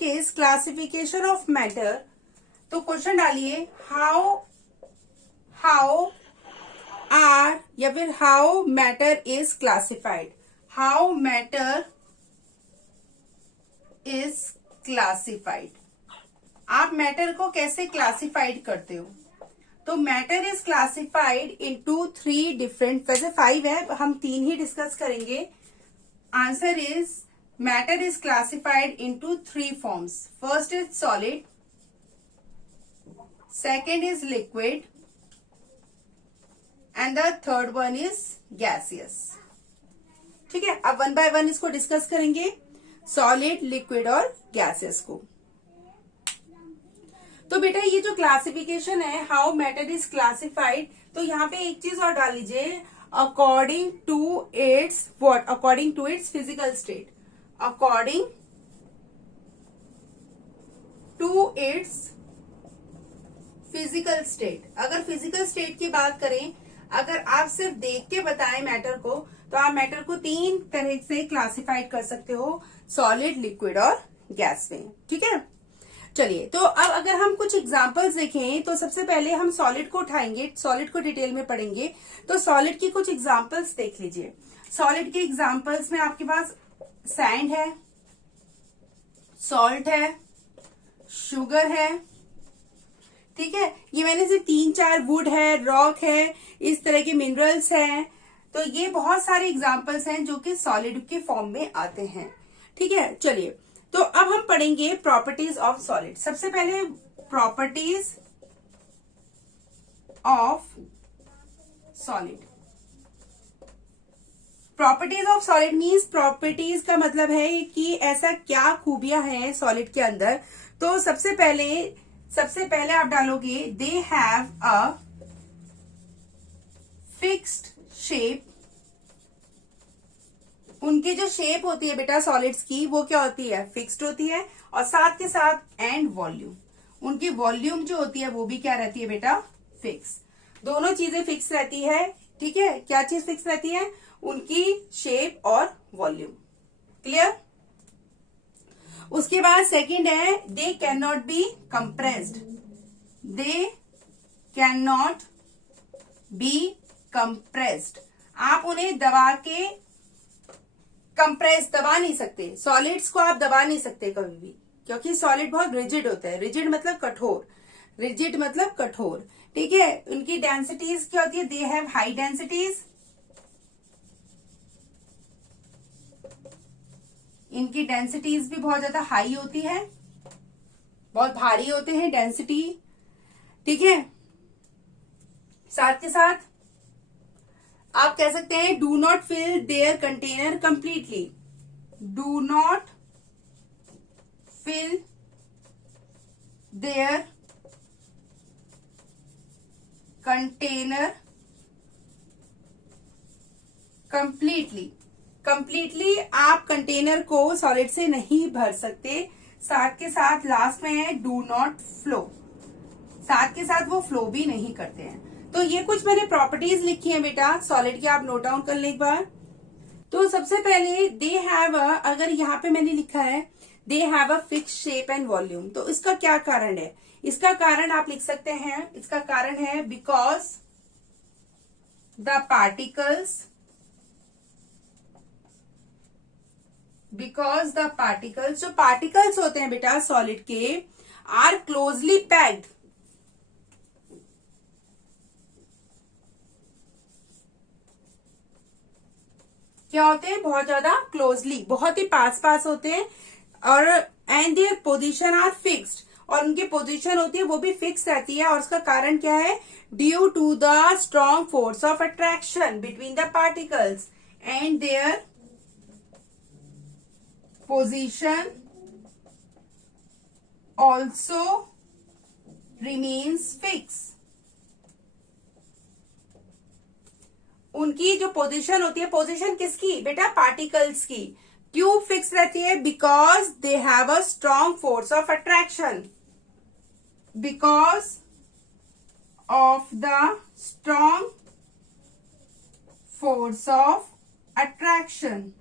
Case classification of matter. तो question डालिए how how are या फिर how matter is classified. How matter is classified. आप matter को कैसे क्लासिफाइड करते हो? तो matter is classified into three different, वैसे 5 है, हम 3 ही डिस्कस करेंगे। Answer is matter is classified into 3 forms. First is solid, second is liquid and the third one is gaseous। ठीक है, अब 1 by 1 इसको डिस्कस करेंगे, सॉलिड, लिक्विड और गैसेस को। तो बेटा ये जो क्लासिफिकेशन है हाउ मैटर इज क्लासिफाइड, तो यहाँ पे एक चीज और डाल लीजिए, according to its what, according to its physical state, according to its physical state. अगर फिजिकल स्टेट की बात करें, अगर आप सिर्फ देख के बताएं मैटर को, तो आप मैटर को 3 तरह से क्लासिफाइड कर सकते हो, सॉलिड, लिक्विड और गैस में। ठीक है, चलिए तो अब अगर हम कुछ एग्जांपल्स देखें, तो सबसे पहले हम सॉलिड को उठाएंगे, सॉलिड को डिटेल में पढ़ेंगे। तो सॉलिड की कुछ एग्जांपल्स देख लीजिए। सॉलिड के एग्जांपल्स में आपके पास सैंड है, सॉल्ट है, शुगर है। ठीक है, ये मैंने सिर्फ 3-4, वुड है, रॉक है, इस तरह के मिनरल्स हैं। तो ये बहुत सारे एग्जांपल्स हैं जो कि सॉलिड के फॉर्म में आते हैं। ठीक है, चलिए तो अब हम पढ़ेंगे प्रॉपर्टीज ऑफ सॉलिड। सबसे पहले properties of solid. Properties of solid means, properties का मतलब है कि ऐसा क्या खूबियां हैं सॉलिड के अंदर। तो सबसे पहले आप डालोगे दे हैव अ फिक्स्ड शेप। उनकी जो शेप होती है बेटा सॉलिड्स की, वो क्या होती है, फिक्स्ड होती है। और साथ के साथ एंड वॉल्यूम, उनकी वॉल्यूम जो होती है वो भी क्या रहती है बेटा, फिक्स। दोनों चीजें फिक्स रहती है। ठीक है, क्या चीज फिक्स रहती है, उनकी शेप और वॉल्यूम। क्लियर। उसके बाद सेकंड है they can not be compressed. They can not be compressed. आप उन्हें दबा के कंप्रेस दबा नहीं सकते, सॉलिड्स को आप दबा नहीं सकते कभी भी, क्योंकि सॉलिड बहुत रिजिड होता है। रिजिड मतलब कठोर, रिजिड मतलब कठोर। ठीक है, उनकी डेंसिटीज क्या होती है, दे हैव हाई डेंसिटीज। इनकी डेंसिटीज भी बहुत ज्यादा हाई होती है, बहुत भारी होते हैं डेंसिटी। ठीक है, साथ के साथ आप कह सकते हैं do not fill their container completely. Do not fill their container completely. Completely आप कंटेनर को सॉलिड से नहीं भर सकते। साथ के साथ लास्ट में है डू नॉट फ्लो, साथ के साथ वो फ्लो भी नहीं करते हैं। तो ये कुछ मैंने प्रॉपर्टीज लिखी हैं बेटा सॉलिड की, आप नोट डाउन कर लें एक बार। तो सबसे पहले दे हैव अ, अगर यहाँ पे मैंने लिखा है they have a fix shape and volume, तो इसका क्या कारण है? इसका कारण आप लिख सकते हैं, इसका कारण है because the particles, because the particles, जो पार्टिकल्स होते हैं बेटा सॉलिड के, आर क्लोजली पैक्ड। क्या होते हैं, बहुत ज्यादा क्लोजली, बहुत ही पास पास होते हैं। और and their position are fixed, और उनकी पोजीशन होती है वो भी फिक्स रहती है। और उसका कारण क्या है, due to the strong force of attraction between the particles and their position also remains fixed। उनकी जो पोजीशन होती है, पोजीशन किसकी बेटा, पार्टिकल्स की, क्यों फिक्स रहती है, because they have a strong force of attraction. Because of the strong force of attraction.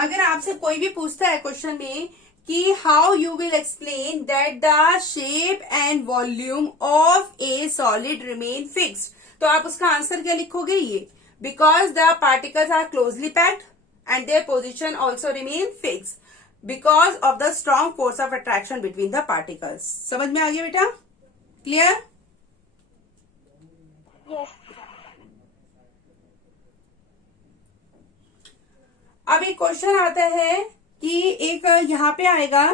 अगर आपसे कोई भी पूछता है क्वेश्चन में कि how you will explain that the shape and volume of a solid remain fixed, तो आप उसका आंसर क्या लिखोगे? ये because the particles are closely packed and their position also remain fix because of the strong force of attraction between the particles. समझ में आ गया बेटा? क्लियर? यस। अब एक क्वेश्चन आता है कि एक यहाँ पे आएगा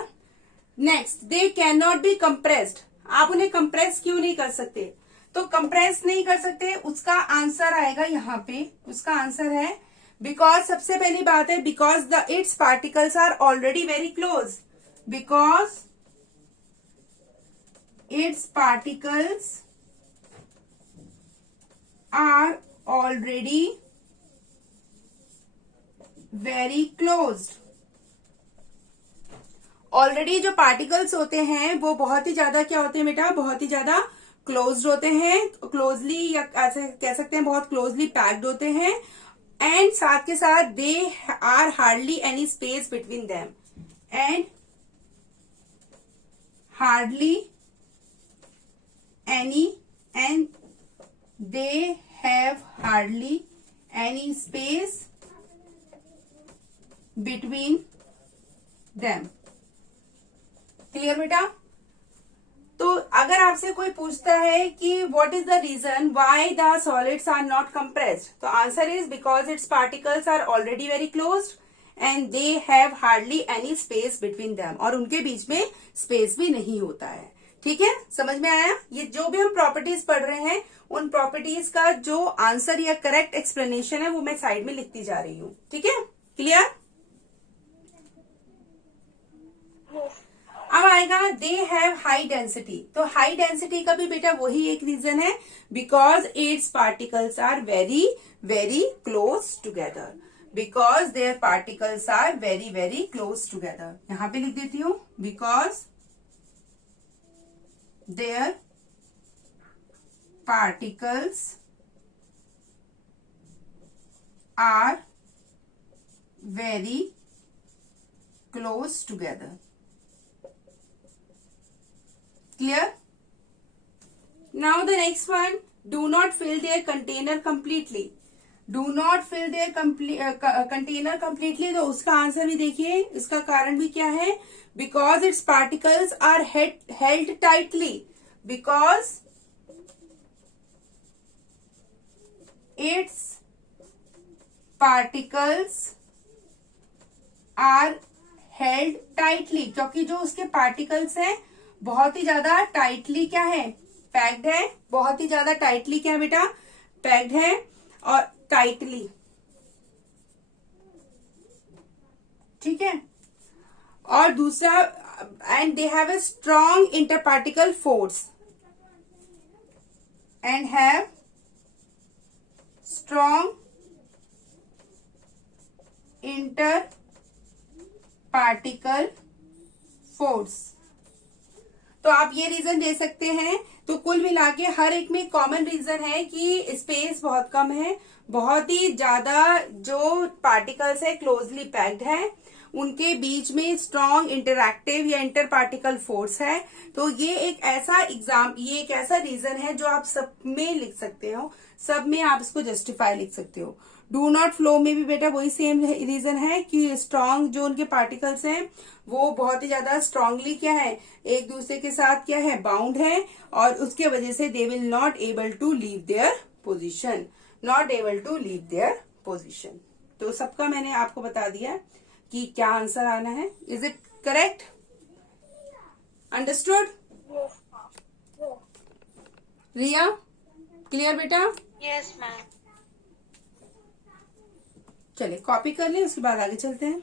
next, they can not be compressed. आप उन्हें कंप्रेस क्यों नहीं कर सकते? तो कंप्रेस नहीं कर सकते, उसका आंसर आएगा यहाँ पे। उसका आंसर है बिकॉज, सबसे पहली बात है because the its particles are already very close, because it's particles are already very closed. Already जो पार्टिकल्स होते हैं वो बहुत ही ज्यादा क्या होते हैं बेटा? बहुत ही ज्यादा क्लोज्ड होते हैं, क्लोजली, या ऐसे कह सकते हैं बहुत क्लोजली पैक्ड होते हैं। एंड साथ के साथ they are hardly any space between them, and hardly any, and they have hardly any space between them. Clear बेटा? तो अगर आपसे कोई पूछता है कि what is the reason why the solids are not compressed, तो answer is because it's particles are already very closed and they have hardly any space between them, और उनके बीच में स्पेस भी नहीं होता है। ठीक है, समझ में आया? ये जो भी हम प्रॉपर्टीज पढ़ रहे हैं उन प्रॉपर्टीज का जो आंसर या करेक्ट एक्सप्लेनेशन है वो मैं साइड में लिखती जा रही हूँ। ठीक है, क्लियर? अब आएगा दे हैव हाई डेंसिटी। तो हाई डेंसिटी का भी बेटा वही एक रीजन है, because it's particles are very very close together, because their particles are very very close together. यहां पे लिख देती हूं, because their particles are very close together. Clear? Now the next one, do not fill their container completely. Do not fill their container completely, तो उसका answer भी देखिए, इसका कारण भी क्या है? Because its particles are held tightly. Because its particles are held tightly, क्योंकि जो उसके पार्टिकल्स हैं बहुत ही ज्यादा टाइटली क्या है? पैक्ड है। बहुत ही ज्यादा टाइटली क्या है बेटा? पैक्ड है और टाइटली। ठीक है, और दूसरा, and they have a strong interparticle force, and have strong inter particle force. तो आप ये रीजन दे सकते हैं। तो कुल मिला के हर एक में कॉमन रीजन है कि स्पेस बहुत कम है, बहुत ही ज्यादा जो पार्टिकल्स है क्लोजली पैक्ड है, उनके बीच में स्ट्रॉन्ग इंटरैक्टिव या इंटर पार्टिकल फोर्स है। तो ये एक ऐसा रीजन है जो आप सब में लिख सकते हो, सब में आप इसको जस्टिफाई लिख सकते हो। डू नॉट फ्लो में भी बेटा वही सेम रीजन है कि स्ट्रॉन्ग जो उनके पार्टिकल्स हैं वो बहुत ही ज्यादा स्ट्रांगली क्या है? एक दूसरे के साथ क्या है? बाउंड है, और उसके वजह से they will not able to leave their position, not able to leave their position. तो सबका मैंने आपको बता दिया कि क्या आंसर आना है। Is it correct? Understood? Riya, clear बेटा? Yes ma'am. चलिए कॉपी कर लें, उसके बाद आगे चलते हैं।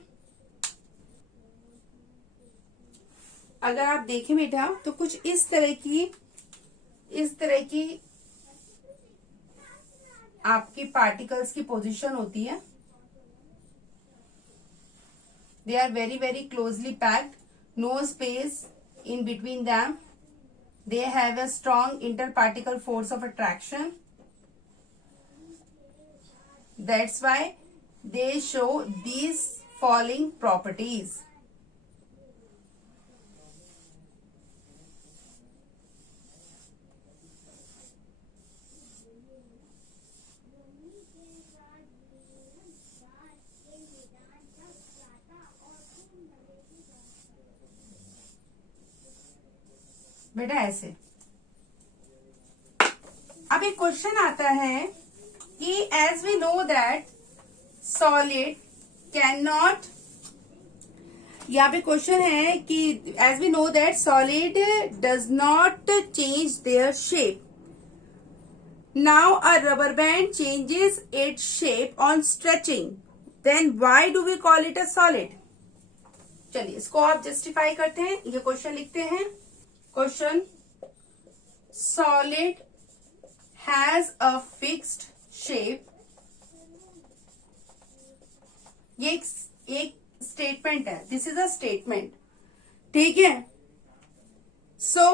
अगर आप देखें बेटा तो कुछ इस तरह की आपकी पार्टिकल्स की पोजीशन होती है। They are very very closely packed, no space in between them. They have a strong interparticle force of attraction. That's why they show these following properties. बेटा ऐसे अब एक क्वेश्चन आता है कि as we know that solid can not, यहाँ पे question है कि as we know that solid does not change their shape, now a rubber band changes its shape on stretching, then why do we call it a solid. चलिए इसको आप justify करते हैं, ये क्वेश्चन लिखते हैं। Question, solid has a fixed shape, ये एक स्टेटमेंट है, दिस इज अ स्टेटमेंट, ठीक है। सो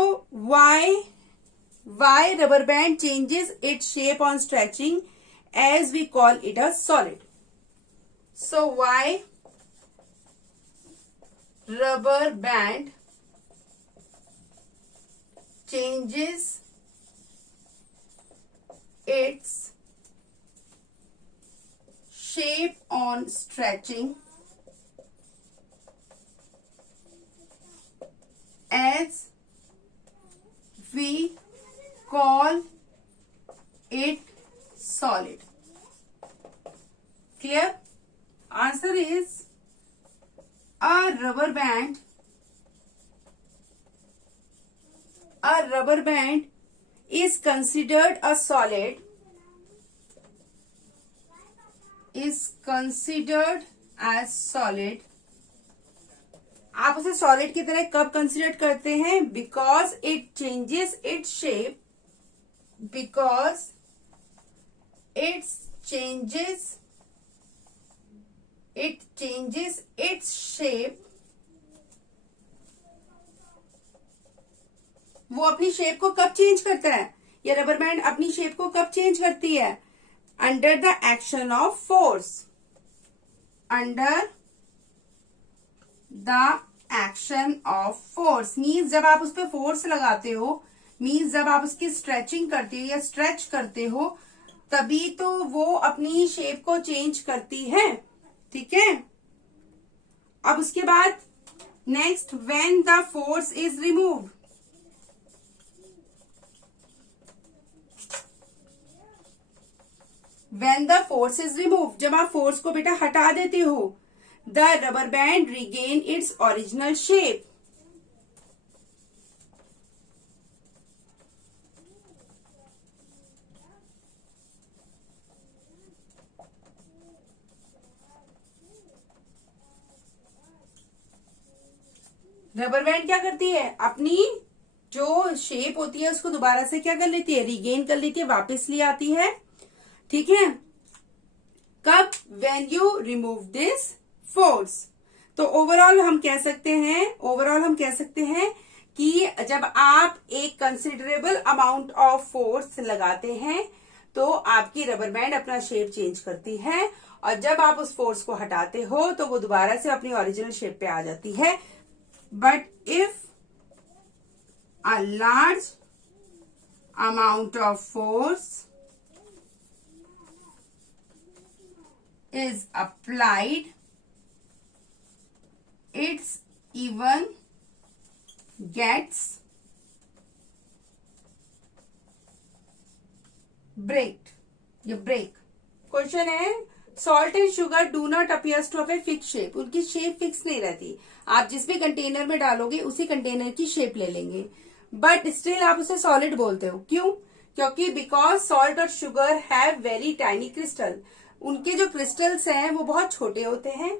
why rubber band changes its shape on stretching as we call it a solid। so why rubber band changes its shape on stretching as we call it solid। Clear? Answer is a rubber band is considered a solid, is considered as solid। आप उसे solid की तरह कब consider करते हैं? Because it changes its shape, because it changes its shape, वो अपनी shape को कब चेंज करता है, या रबर बैंड अपनी शेप को कब चेंज करती है? Under the action of force, under the action of force means जब आप उस पर फोर्स लगाते हो, मीन्स जब आप उसकी स्ट्रेचिंग करते हो या स्ट्रेच करते हो, तभी तो वो अपनी शेप को चेंज करती है, ठीक है। अब उसके बाद next, when the force is removed, when the force is removed, जब आप फोर्स को बेटा हटा देते हो, the rubber band regain its original shape। Rubber band क्या करती है? अपनी जो शेप होती है उसको दोबारा से क्या कर लेती है? रिगेन कर लेती है, वापस ले आती है, ठीक है। कब? When you remove this force. तो ओवरऑल हम कह सकते हैं कि जब आप एक कंसिडरेबल अमाउंट ऑफ फोर्स लगाते हैं तो आपकी रबर बैंड अपना शेप चेंज करती है, और जब आप उस फोर्स को हटाते हो तो वो दोबारा से अपनी ओरिजिनल शेप पे आ जाती है। But if a large amount of force is applied, it's even gets breaked, ये break। क्वेश्चन है, salt and sugar do not appears to have a fix shape, उनकी शेप फिक्स नहीं रहती, आप जिस भी कंटेनर में डालोगे उसी कंटेनर की शेप ले लेंगे, बट स्टिल आप उसे सॉलिड बोलते हो। क्यों? क्योंकि बिकॉज सॉल्ट और sugar have very tiny crystal, उनके जो क्रिस्टल्स हैं वो बहुत छोटे होते हैं।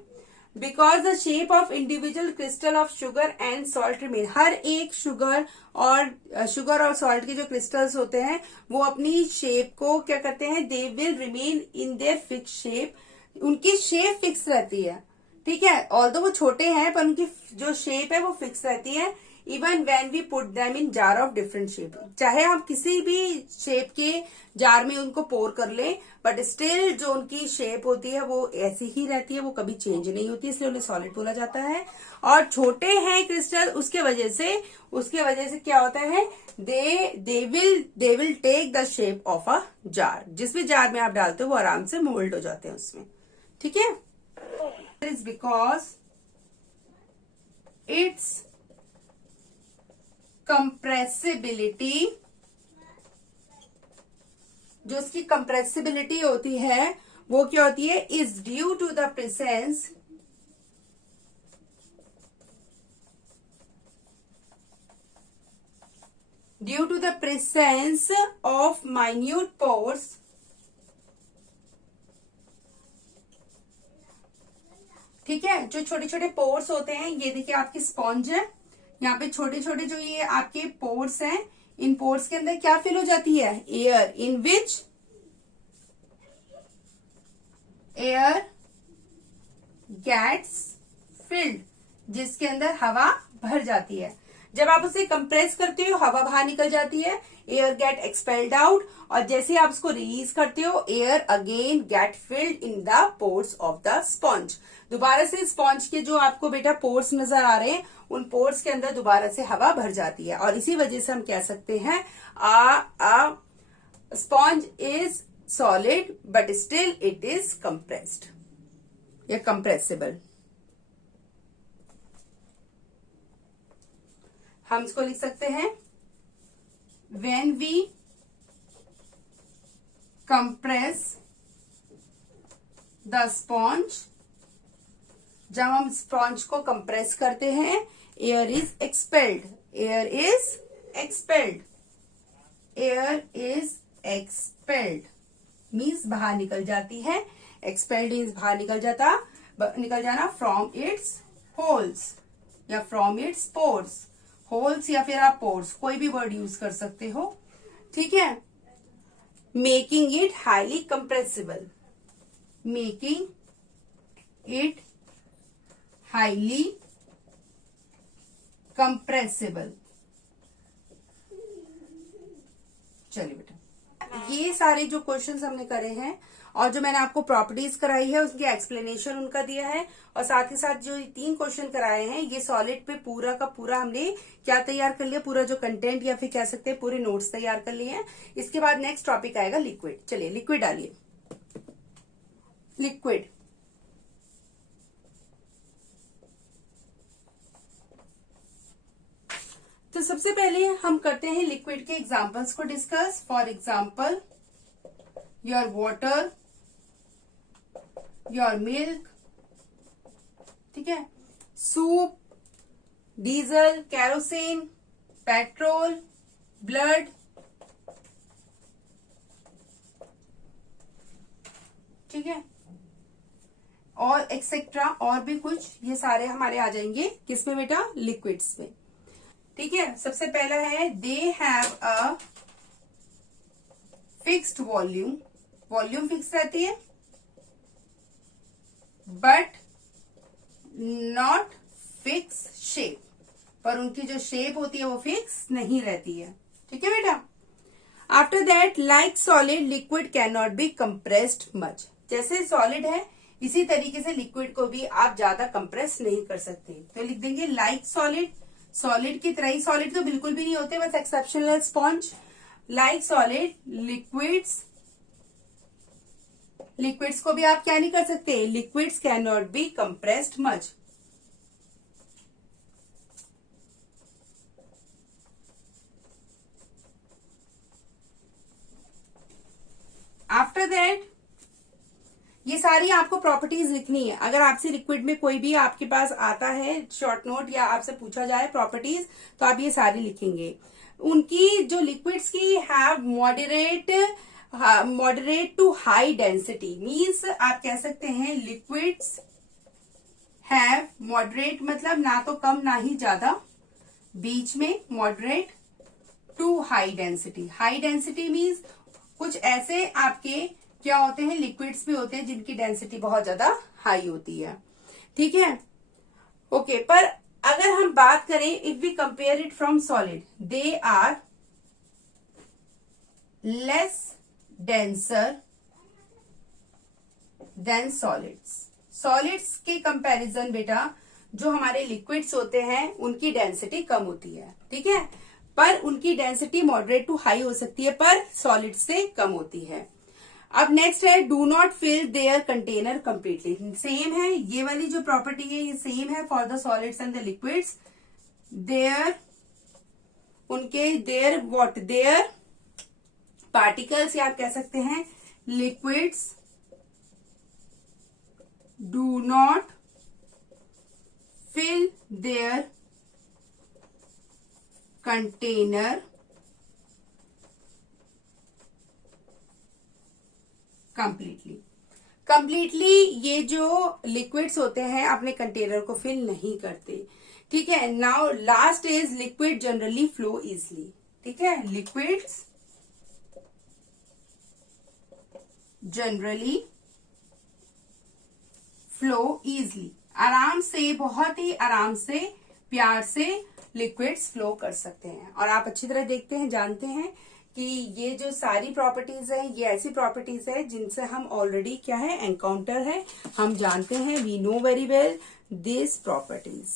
Because the shape of individual crystal of sugar and salt remain, हर एक शुगर और सॉल्ट के जो क्रिस्टल्स होते हैं वो अपनी शेप को क्या करते हैं? They will remain in their fix shape, उनकी शेप फिक्स रहती है, ठीक है। ऑल्दो वो छोटे हैं पर उनकी जो शेप है वो फिक्स रहती है। Even when we put them in jar of different shape. चाहे हम किसी भी शेप के जार में उनको पोर कर ले, बट स्टिल जो उनकी शेप होती है वो ऐसी ही रहती है, वो कभी चेंज नहीं होती, इसलिए उन्हें सॉलिड बोला जाता है। और छोटे हैं क्रिस्टल, उसके वजह से क्या होता है, they will take the shape of a jar. जिस भी जार में आप डालते हो वो आराम से मोल्ड हो जाते हैं उसमें। ठीक है, इज बिकॉज इट्स कंप्रेसिबिलिटी, जो उसकी कंप्रेसिबिलिटी होती है वो क्या होती है, is due to the presence of minute pores ठीक है। जो छोटे छोटे पोर्स होते हैं, ये देखिए आपकी स्पॉन्ज है, यहाँ पे छोटे छोटे जो ये आपके पोर्स हैं, इन पोर्स के अंदर क्या फिल हो जाती है, एयर, इन विच एयर गेट्स फिल्ड, जिसके अंदर हवा भर जाती है। जब आप उसे कंप्रेस करते हो हवा बाहर निकल जाती है, एयर गेट एक्सपेल्ड आउट, और जैसे आप उसको रिलीज करते हो air again get filled in the pores of the sponge. दोबारा से स्पॉन्ज के जो आपको बेटा पोर्स नजर आ रहे हैं, उन पोर्स के अंदर दोबारा से हवा भर जाती है, और इसी वजह से हम कह सकते हैं a sponge is solid but still it is compressed या कंप्रेसिबल। हम इसको लिख सकते हैं, when we compress the sponge, जब हम स्पॉन्ज को कंप्रेस करते हैं, air is expelled, air is expelled, air is expelled means बाहर निकल जाती है, एक्सपेल्ड मीन्स बाहर निकल जाना फ्रॉम इट्स होल्स या फ्रॉम इट्स पोर्स, होल्स या फिर आप पोर्स, कोई भी वर्ड यूज कर सकते हो। ठीक है, making it highly compressible, making it highly compressible. चलिए बेटा, ये सारे जो क्वेश्चंस हमने करे हैं और जो मैंने आपको प्रॉपर्टीज कराई है उसकी एक्सप्लेनेशन उनका दिया है, और साथ ही साथ जो 3 क्वेश्चन कराए हैं, ये सॉलिड पे पूरा का पूरा हमने क्या तैयार कर लिया, पूरा जो कंटेंट या फिर कह सकते हैं पूरे नोट्स तैयार कर लिए हैं। इसके बाद नेक्स्ट टॉपिक आएगा लिक्विड। चलिए लिक्विड डालिए, लिक्विड। तो सबसे पहले हम करते हैं लिक्विड के एग्जांपल्स को discuss. For example your water, your milk, ठीक है, soup, diesel, kerosene, petrol, blood, ठीक है, और एक्सेट्रा, और भी कुछ, ये सारे हमारे आ जाएंगे किसमें बेटा, लिक्विड्स में। ठीक है, सबसे पहला है they have a fixed volume, volume fix रहती है बट नॉट फिक्स शेप, पर उनकी जो शेप होती है वो फिक्स नहीं रहती है। ठीक है बेटा। After that like solid liquid can not be compressed much, जैसे सॉलिड है इसी तरीके से लिक्विड को भी आप ज्यादा कंप्रेस नहीं कर सकते, तो लिख देंगे लाइक सॉलिड, सॉलिड की तरह ही, सॉलिड तो बिल्कुल भी नहीं होते, बस exceptional sponge, like solid liquids, liquids को भी आप क्या नहीं कर सकते, liquids can not be compressed much. After that ये सारी आपको प्रॉपर्टीज लिखनी है। अगर आपसे लिक्विड में कोई भी आपके पास आता है शॉर्ट नोट या आपसे पूछा जाए प्रॉपर्टीज, तो आप ये सारी लिखेंगे। उनकी जो लिक्विड्स की have moderate to high density, means आप कह सकते हैं लिक्विड्स हैव मॉडरेट, मतलब ना तो कम ना ही ज्यादा, बीच में, moderate to high density. High density means कुछ ऐसे आपके क्या होते हैं, लिक्विड्स भी होते हैं जिनकी डेंसिटी बहुत ज्यादा हाई होती है। ठीक है, ओके। पर अगर हम बात करें, if we compare it from solid, they are less denser than solids. Solids के कंपैरिजन बेटा जो हमारे लिक्विड्स होते हैं उनकी डेंसिटी कम होती है, ठीक है, पर उनकी डेंसिटी मॉडरेट टू हाई हो सकती है, पर सॉलिड से कम होती है। अब नेक्स्ट है do not fill their container completely. Same है, ये वाली जो प्रॉपर्टी है ये सेम है for the solids and the liquids. Their उनके देयर पार्टिकल्स, या आप कह सकते हैं liquids do not fill their container completely ये जो लिक्विड्स होते हैं अपने कंटेनर को फिल नहीं करते, ठीक है। Now last is liquid generally flow easily, ठीक है, लिक्विड्स जनरली फ्लो इजली, आराम से, बहुत ही आराम से, प्यार से लिक्विड्स फ्लो कर सकते हैं। और आप अच्छी तरह देखते हैं, जानते हैं कि ये जो सारी प्रॉपर्टीज है ये ऐसी प्रॉपर्टीज है जिनसे हम ऑलरेडी क्या है एनकाउंटर है, हम जानते हैं, we know very well this properties.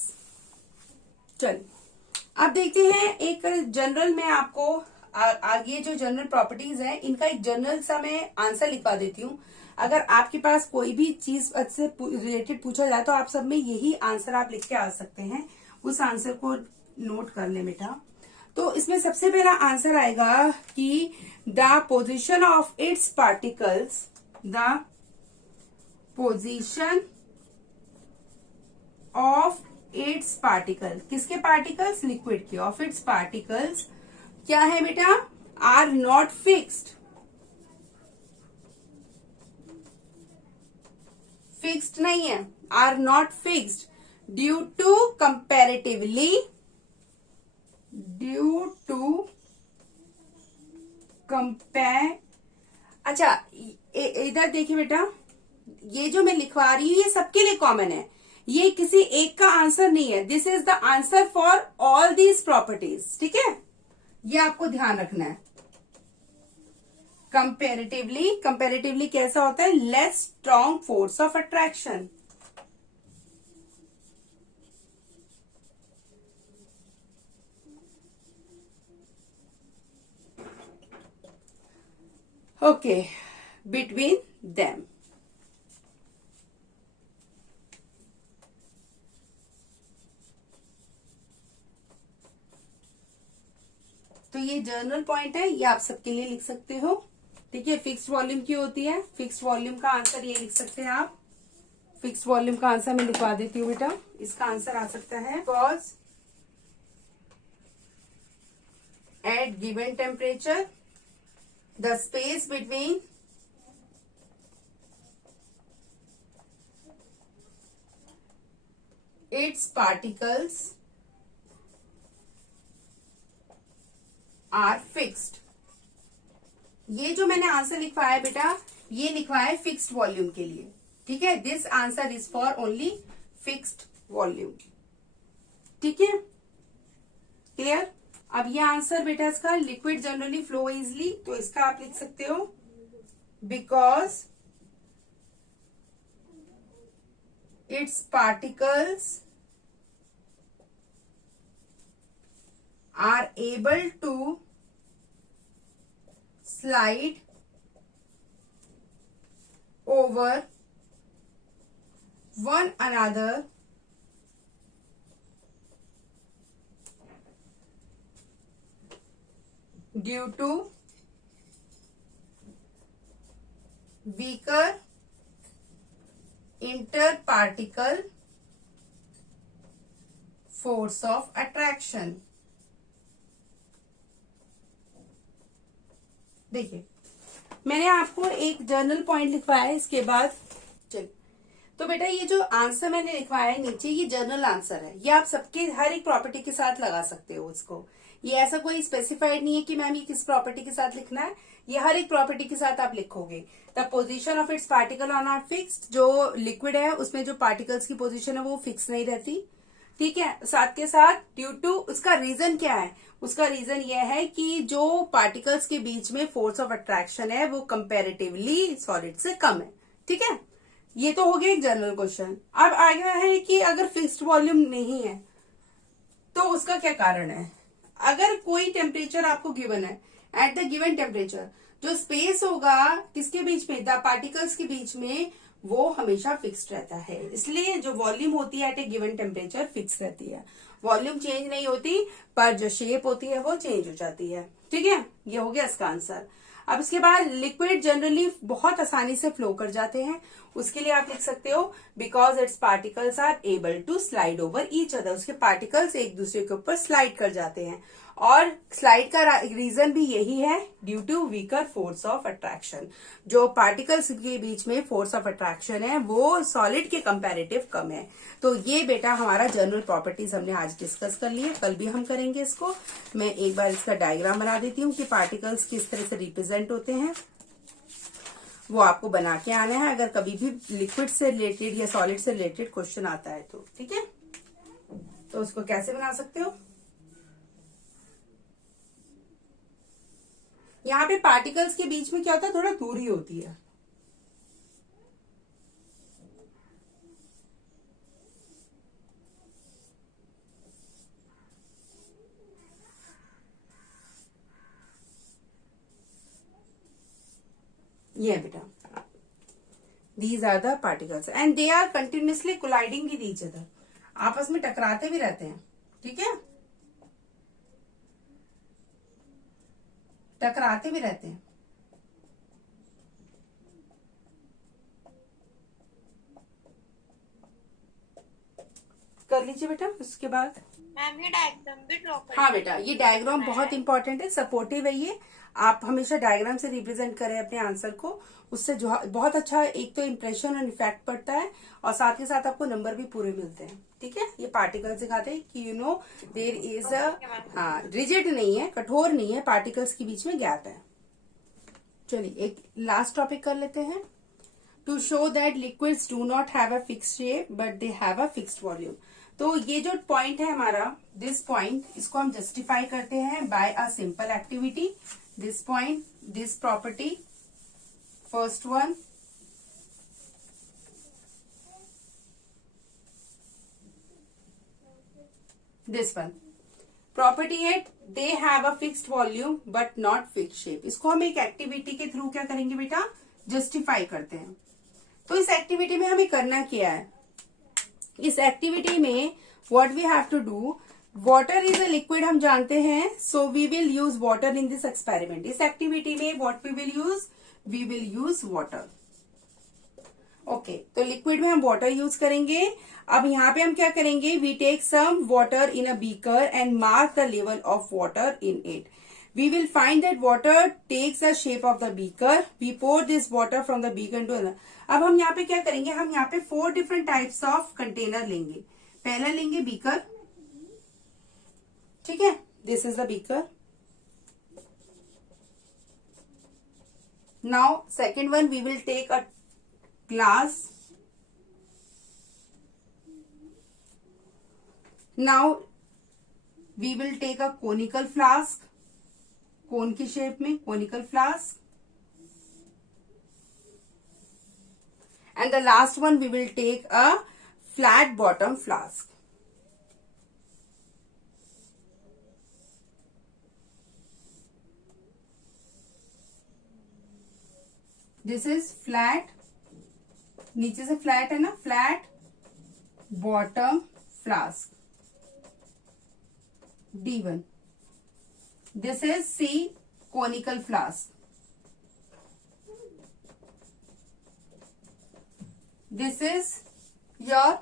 चलिए अब देखते हैं एक जनरल, मैं आपको आगे जो जनरल प्रॉपर्टीज है इनका एक जनरल सा मैं आंसर लिखवा देती हूँ। अगर आपके पास कोई भी चीज से रिलेटेड पूछा जाए तो आप सब में यही आंसर आप लिख के आ सकते हैं, उस आंसर को नोट कर ले बेटा। तो इसमें सबसे पहला आंसर आएगा कि the position of its particles, the position of its particle, किसके पार्टिकल्स, लिक्विड के, ऑफ इट्स पार्टिकल्स क्या है बेटा, आर नॉट फिक्स्ड, फिक्स्ड नहीं है, are not fixed due to comparatively, due to compare. अच्छा इधर देखिए बेटा, ये जो मैं लिखवा रही हूं ये सबके लिए कॉमन है, ये किसी एक का आंसर नहीं है, this is the answer for all these properties, ठीक है, ये आपको ध्यान रखना है। कंपेरेटिवली कैसा होता है, less strong force of attraction, okay, between them. तो ये जर्नल पॉइंट है, ये आप सबके लिए लिख सकते हो, ठीक है। फिक्स्ड वॉल्यूम की होती है, फिक्स्ड वॉल्यूम का आंसर ये लिख सकते हैं आप, फिक्स्ड वॉल्यूम का आंसर मैं लिखवा देती हूँ बेटा, इसका आंसर आ सकता है because at given temperature the space between its particles are fixed. ये जो मैंने आंसर लिखवाया है बेटा, ये लिखवाया है फिक्स्ड वॉल्यूम के लिए, ठीक है, this answer is for only fixed volume, ठीक है, क्लियर। अब ये आंसर बेटा इसका लिक्विड जनरली फ्लो इजली, तो इसका आप लिख सकते हो because it's particles are able to slide over one another due to weaker interparticle force of attraction। देखिए मैंने आपको एक जर्नल पॉइंट लिखवाया है, इसके बाद चलिए, तो बेटा ये जो आंसर मैंने लिखवाया है नीचे, ये जर्नल आंसर है, ये आप सबके हर एक प्रॉपर्टी के साथ लगा सकते हो उसको, ये ऐसा कोई स्पेसिफाइड नहीं है कि मैम ये किस प्रॉपर्टी के साथ लिखना है, ये हर एक प्रॉपर्टी के साथ आप लिखोगे। The position of its particle are not fixed, जो लिक्विड है उसमें जो पार्टिकल्स की पोजीशन है वो फिक्स नहीं रहती, ठीक है। साथ के साथ ड्यू टू, उसका रीजन क्या है, उसका रीजन यह है कि जो पार्टिकल्स के बीच में फोर्स ऑफ अट्रैक्शन है वो कंपैरेटिवली सॉलिड से कम है। ठीक है, ये तो हो गया एक जनरल क्वेश्चन। अब आ गया है कि अगर फिक्स्ड वॉल्यूम नहीं है तो उसका क्या कारण है। अगर कोई टेम्परेचर आपको गिवन है, एट द गिवन टेम्परेचर जो स्पेस होगा किसके बीच में, द पार्टिकल्स के बीच में, वो हमेशा फिक्स्ड रहता है। इसलिए जो वॉल्यूम होती है एट ए गिवन टेम्परेचर फिक्स रहती है। वॉल्यूम चेंज नहीं होती, पर जो शेप होती है वो चेंज हो जाती है। ठीक है, ये हो गया इसका आंसर। अब इसके बाद लिक्विड जनरली बहुत आसानी से फ्लो कर जाते हैं। उसके लिए आप लिख सकते हो because it's particles are able to slide over each other. उसके पार्टिकल्स एक दूसरे के ऊपर स्लाइड कर जाते हैं, और स्लाइड का रीजन भी यही है, due to weaker force of attraction. जो पार्टिकल्स के बीच में फोर्स ऑफ अट्रैक्शन है वो सॉलिड के कंपैरेटिव कम है। तो ये बेटा हमारा जनरल प्रॉपर्टीज हमने आज डिस्कस कर लिए, कल भी हम करेंगे इसको। मैं एक बार इसका डायग्राम बना देती हूँ कि पार्टिकल्स किस तरह से रिप्रेजेंट होते हैं, वो आपको बना के आना है अगर कभी भी लिक्विड से रिलेटेड या सॉलिड से रिलेटेड क्वेश्चन आता है तो। ठीक है, तो उसको कैसे बना सकते हो। यहाँ पे पार्टिकल्स के बीच में क्या होता है, थोड़ा दूरी होती है। ये बेटा, these are the particles and they are continuously colliding with each other, आपस में टकराते भी रहते हैं। ठीक है, टकराते भी रहते हैं। कर लीजिए बेटा। उसके बाद मैम ये डायग्राम भी ड्रॉ कर। हाँ बेटा, ये डायग्राम बहुत इंपॉर्टेंट है, सपोर्टिव है ये। आप हमेशा डायग्राम से रिप्रेजेंट करें अपने आंसर को, उससे जो बहुत अच्छा एक तो इम्प्रेशन और इफेक्ट पड़ता है, और साथ के साथ आपको नंबर भी पूरे मिलते हैं। ठीक है, ये पार्टिकल दिखाते हैं कि you know there is a, हाँ रिजिड नहीं है, कठोर नहीं है, पार्टिकल्स के बीच में गैप है। चलिए एक लास्ट टॉपिक कर लेते हैं। To show that liquids do not have a fixed shape but they have a fixed volume. तो ये जो पॉइंट है हमारा, दिस पॉइंट, इसको हम जस्टिफाई करते हैं by a simple activity. This point, this property, first one, this one property है they have a fixed volume but not fixed shape. इसको हम एक एक्टिविटी के थ्रू क्या करेंगे बेटा, जस्टिफाई करते हैं। तो इस एक्टिविटी में हमें करना क्या है, इस एक्टिविटी में what we have to do, water is a liquid हम जानते हैं, so we will use water in this experiment. इस एक्टिविटी में what we will use, we will use water. Okay, तो लिक्विड में हम वाटर यूज करेंगे। अब यहाँ पे हम क्या करेंगे, we take some water in a beaker and mark the level of water in it. We will find that water takes the shape of the beaker. We pour this water from the beaker into another. अब हम यहाँ पे क्या करेंगे, हम यहाँ पे 4 different types of container लेंगे। पहला लेंगे बीकर, ठीक है, this is the beaker. Now second one, we will take a glass. Now we will take a conical flask, cone की शेप में conical flask, and the last one we will take a flat bottom flask. This is flat, नीचे से flat है ना, flat bottom flask, D1। This is C, conical flask. This is your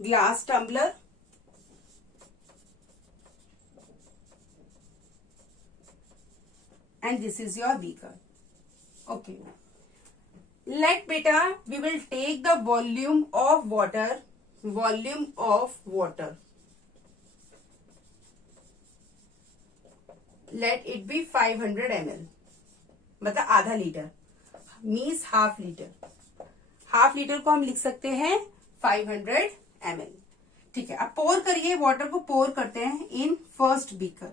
glass tumbler. And this is your beaker. Okay. Let beta, we will take the volume of water, volume of water. Let it be 500 ml, मतलब आधा litre, means half litre. Half litre को हम लिख सकते हैं 500 ml। ठीक है, अब पोर करिए, वाटर को पोर करते हैं इन फर्स्ट बीकर।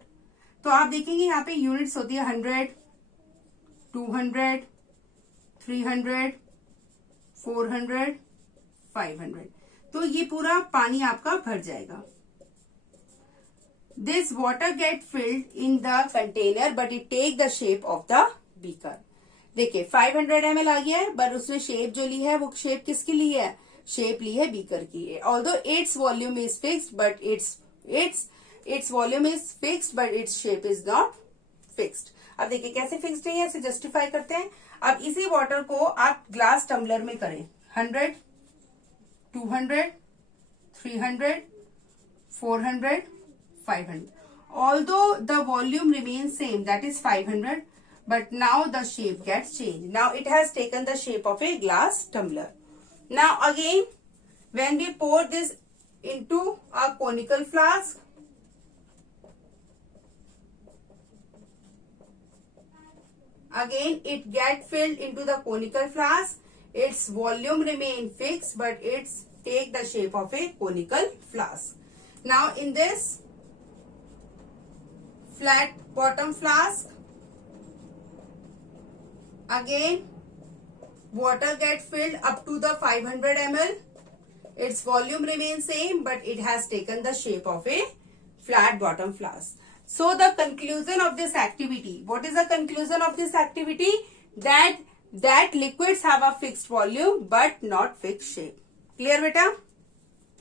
तो आप देखेंगे यहाँ पे यूनिट्स होती है 100, 200, 300, 400, 500। तो ये पूरा पानी आपका भर जाएगा। This water get filled in the container but it take the shape of the beaker. देखिए 500 ml आ गया है, बट उसने शेप जो ली है वो शेप किसकी ली है? शेप ली है बीकर की। Although its volume is fixed but its volume is fixed but its shape is not fixed. अब देखिए कैसे फिक्स्ड है, इसे जस्टिफाई करते हैं। अब इसी वाटर को आप ग्लास टम्बलर में करें 100, 200, 300, 400, 500. Although the volume remains same, that is 500, but now the shape gets changed. Now it has taken the shape of a glass tumbler. Now again, when we pour this into a conical flask, again it get filled into the conical flask. Its volume remain fixed, but it's take the shape of a conical flask. Now in this flat bottom flask, again water get filled up to the 500 ml. Its volume remains same, but it has taken the shape of a flat bottom flask. So the conclusion of this activity, what is the conclusion of this activity? That liquids have a fixed volume but not fixed shape. Clear beta?